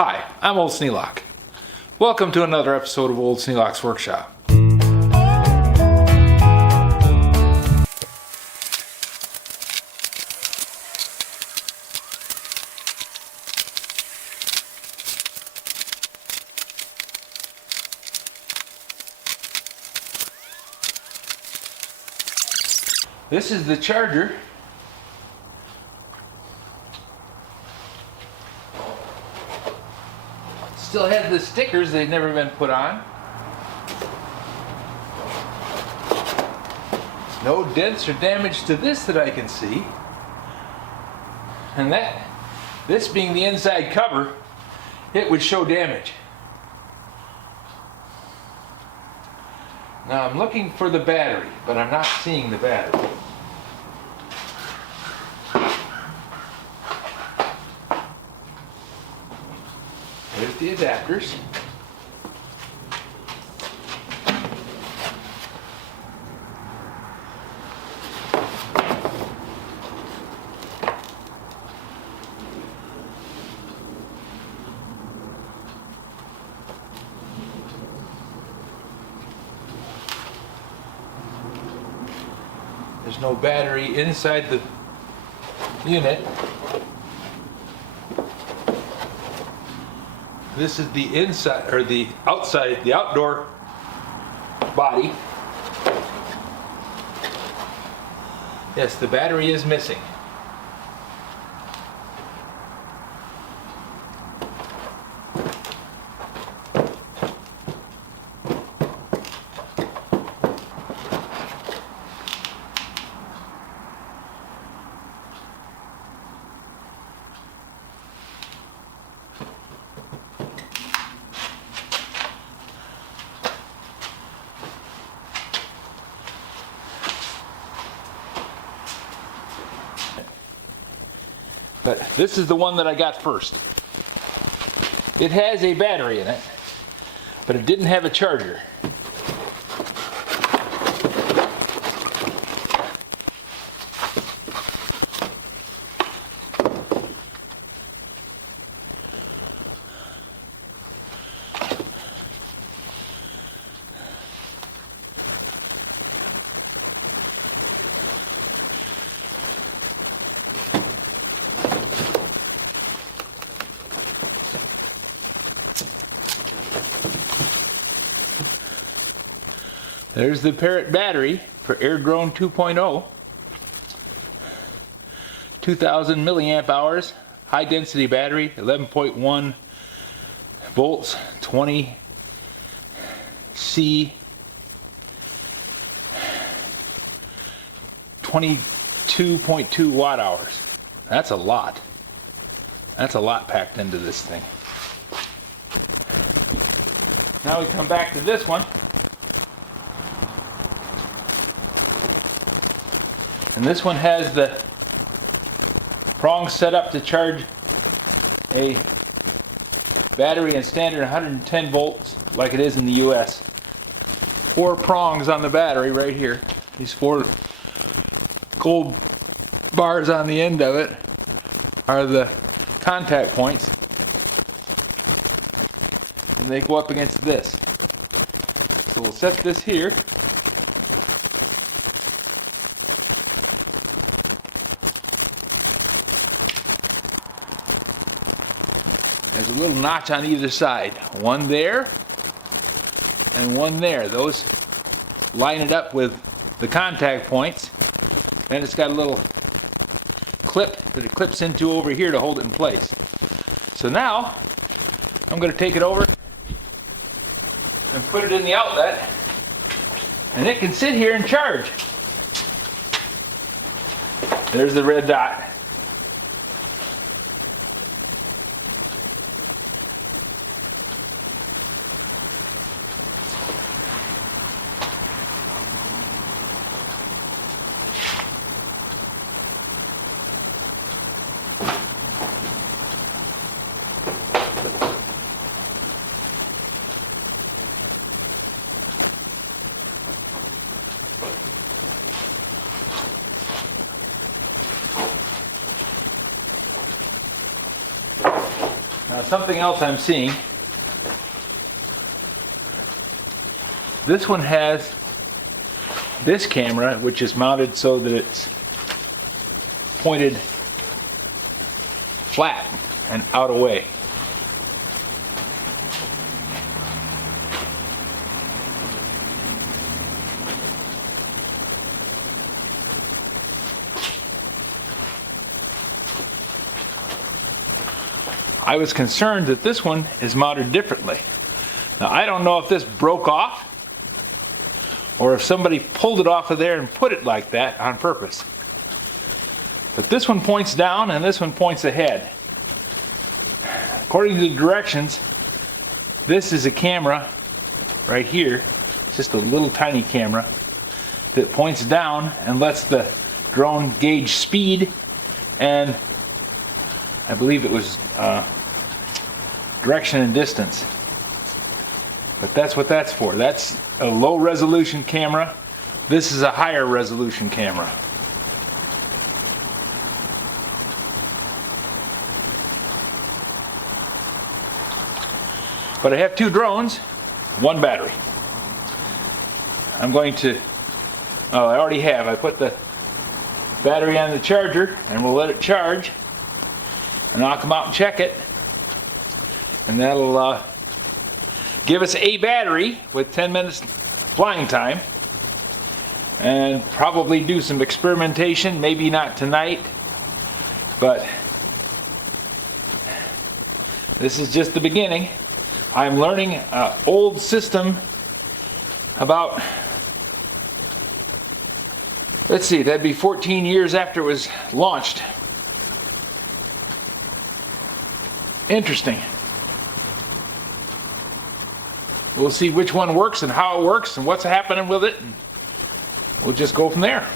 Hi, I'm Old Sneelock. Welcome to another episode of Old Sneelock's Workshop. This is the charger. Still has the stickers, they've never been put on. No dents or damage to this that I can see. And this being the inside cover, it would show damage. Now I'm looking for the battery, but I'm not seeing the battery. There's the adapters. There's no battery inside the unit. This is the inside, or the outside, the outdoor body. Yes, the battery is missing. But this is the one that I got first. It has a battery in it, but it didn't have a charger. There's the Parrot battery for Air Drone 2.0. 2000 milliamp hours, high density battery, 11.1 volts, 20 C, 22.2 watt hours. That's a lot. That's a lot packed into this thing. Now we come back to this one. And this one has the prongs set up to charge a battery in standard 110 volts like it is in the US. 4 prongs on the battery right here. These 4 gold bars on the end of it are the contact points. And they go up against this. So we'll set this here. There's a little notch on either side. One there and one there. Those line it up with the contact points. And it's got a little clip that it clips into over here to hold it in place. So now I'm going to take it over and put it in the outlet, and it can sit here and charge. There's the red dot. something else I'm seeing. This one has this camera, which is mounted so that it's pointed flat and out away. I was concerned that this one is mounted differently. Now I don't know if this broke off or if somebody pulled it off of there and put it like that on purpose. But this one points down and this one points ahead. According to the directions, this is a camera right here, just a little tiny camera that points down and lets the drone gauge speed and I believe it was direction and distance. But that's what that's for. That's a low resolution camera. This is a higher resolution camera. But I have two drones, one battery. I'm going to, oh, I already have. I put the battery on the charger and we'll let it charge. And I'll come out and check it. And that'll give us a battery with 10 minutes flying time. And probably do some experimentation, maybe not tonight. But this is just the beginning. I'm learning an old system about, let's see, that'd be 14 years after it was launched. Interesting. We'll see which one works and how it works and what's happening with it. And we'll just go from there.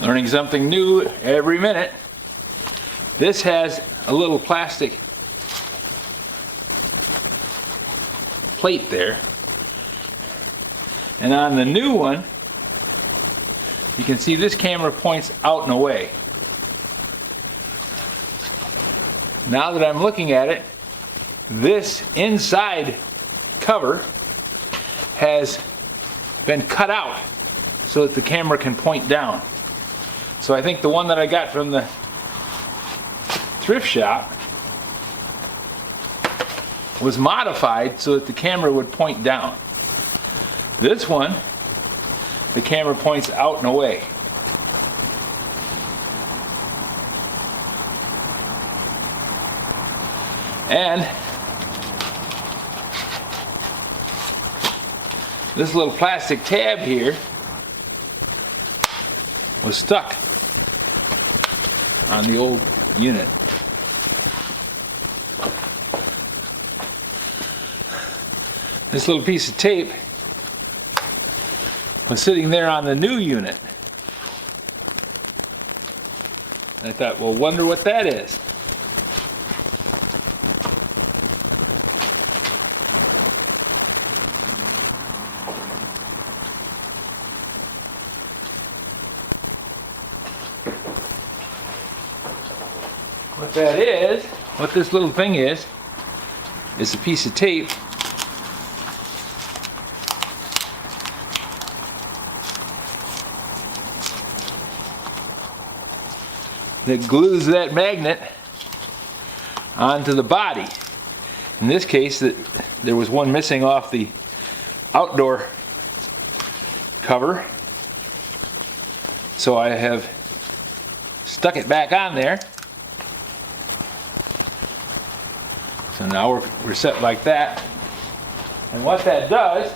Learning something new every minute. This has a little plastic plate there. And on the new one, you can see this camera points out and away. Now that I'm looking at it, this inside cover has been cut out so that the camera can point down. So I think the one that I got from the thrift shop was modified so that the camera would point down. This one, the camera points out and away. And this little plastic tab here was stuck on the old unit. This little piece of tape was sitting there on the new unit. I thought, well, wonder what that is. What that is, what this little thing is a piece of tape that glues that magnet onto the body. In this case, there was one missing off the outdoor cover, so I have stuck it back on there. So now we're set like that. And what that does,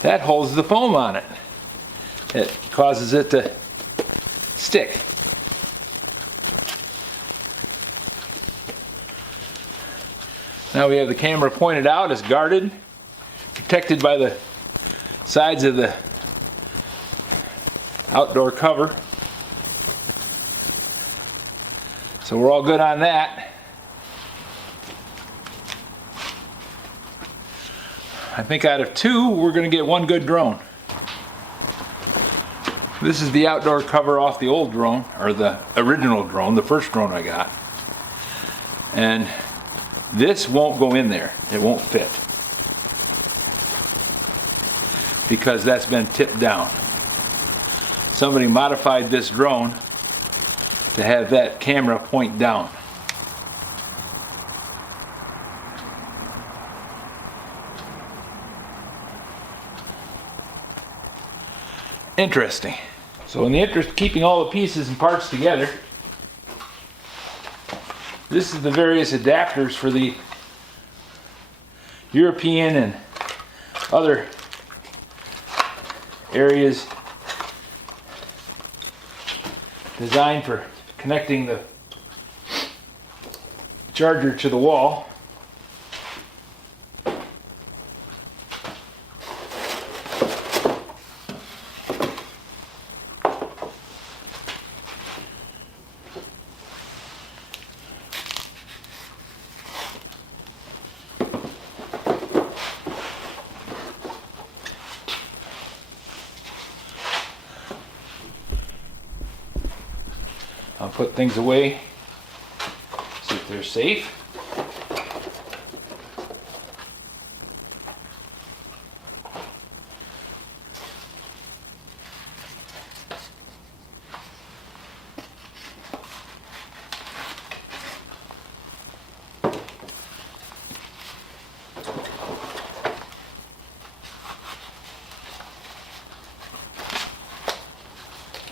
that holds the foam on it. It causes it to stick. Now we have the camera pointed out, it's guarded, protected by the sides of the outdoor cover. So we're all good on that. I think out of two, we're going to get one good drone. This is the outdoor cover off the old drone, or the original drone, the first drone I got. And this won't go in there. It won't fit. Because that's been tipped down. Somebody modified this drone to have that camera point down. Interesting. So in the interest of keeping all the pieces and parts together, this is the various adapters for the European and other areas designed for connecting the charger to the wall. I'll put things away so that they're safe.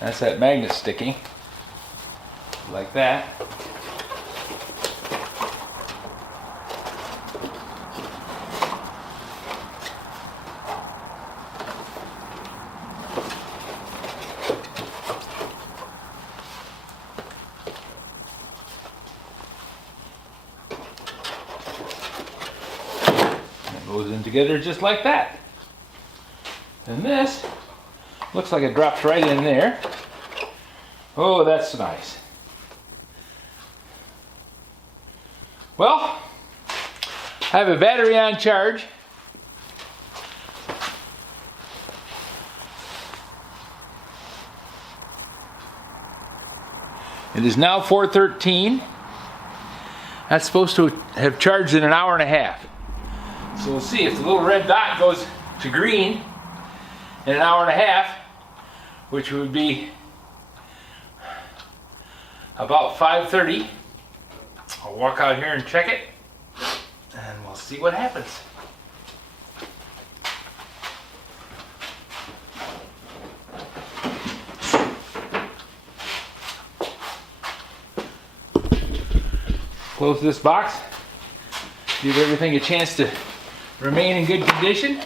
That's that magnet sticking. Like that. And it goes in together just like that. And this looks like it drops right in there. Oh, that's nice. Well, I have a battery on charge. It is now 4:13. That's supposed to have charged in an hour and a half. So we'll see if the little red dot goes to green in an hour and a half, which would be about 5:30. I'll walk out here and check it, and we'll see what happens. Close this box, give everything a chance to remain in good condition.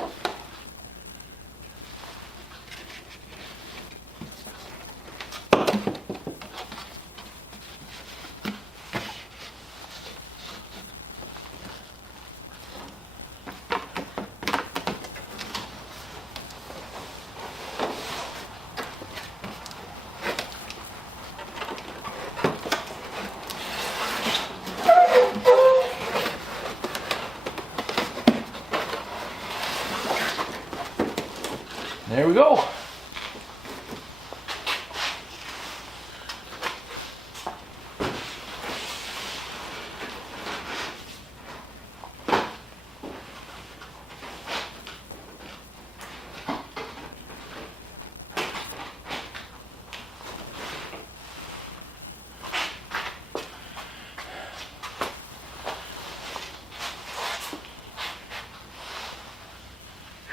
There we go.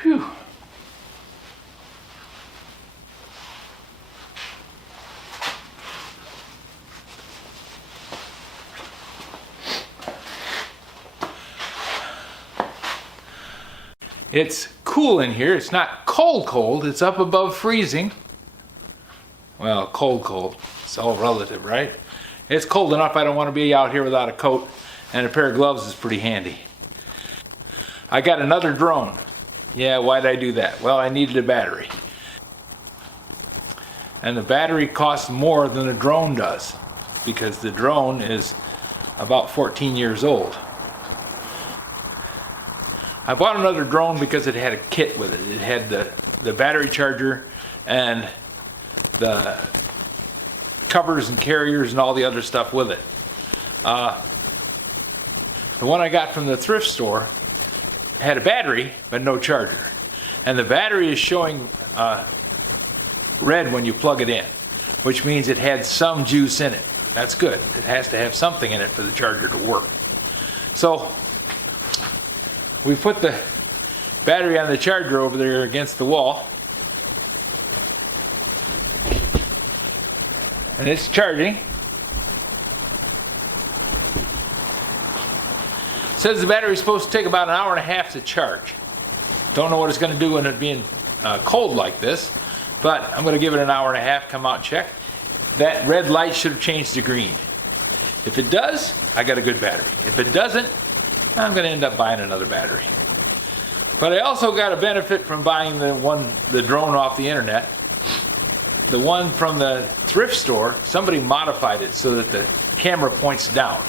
Phew. It's cool in here. It's not cold, it's up above freezing. Well, cold. It's all relative, right? It's cold enough I don't want to be out here without a coat, and a pair of gloves is pretty handy. I got another drone. Yeah, why'd I do that? Well, I needed a battery. And the battery costs more than the drone does, because the drone is about 14 years old. I bought another drone because it had a kit with it. It had the battery charger and the covers and carriers and all the other stuff with it. The one I got from the thrift store had a battery but no charger. And the battery is showing red when you plug it in, which means it had some juice in it. That's good. It has to have something in it for the charger to work. So we put the battery on the charger over there against the wall, and it's charging. It says the battery is supposed to take about an hour and a half to charge. Don't know what it's going to do when it being cold like this, but I'm going to give it an hour and a half, come out and check. That red light should have changed to green. If it does, I got a good battery. If it doesn't, I'm going to end up buying another battery. But I also got a benefit from buying the drone off the internet. The one from the thrift store, somebody modified it so that the camera points down.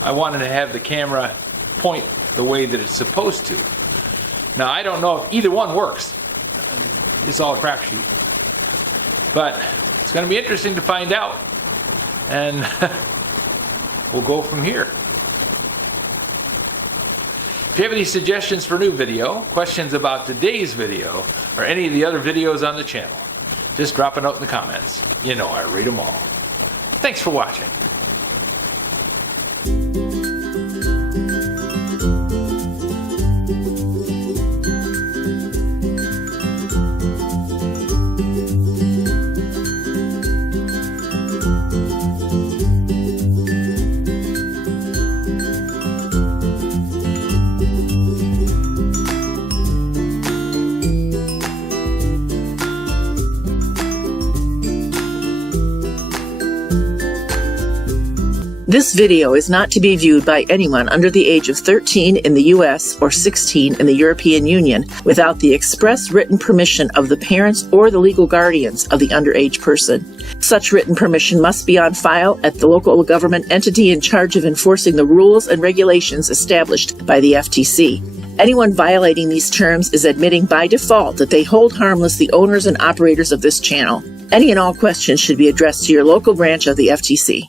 I wanted to have the camera point the way that it's supposed to. Now, I don't know if either one works. It's all a crapshoot. But it's going to be interesting to find out. And we'll go from here. If you have any suggestions for new video, questions about today's video, or any of the other videos on the channel, just drop a note in the comments. You know I read them all. Thanks for watching. This video is not to be viewed by anyone under the age of 13 in the U.S. or 16 in the European Union without the express written permission of the parents or the legal guardians of the underage person. Such written permission must be on file at the local government entity in charge of enforcing the rules and regulations established by the FTC. Anyone violating these terms is admitting by default that they hold harmless the owners and operators of this channel. Any and all questions should be addressed to your local branch of the FTC.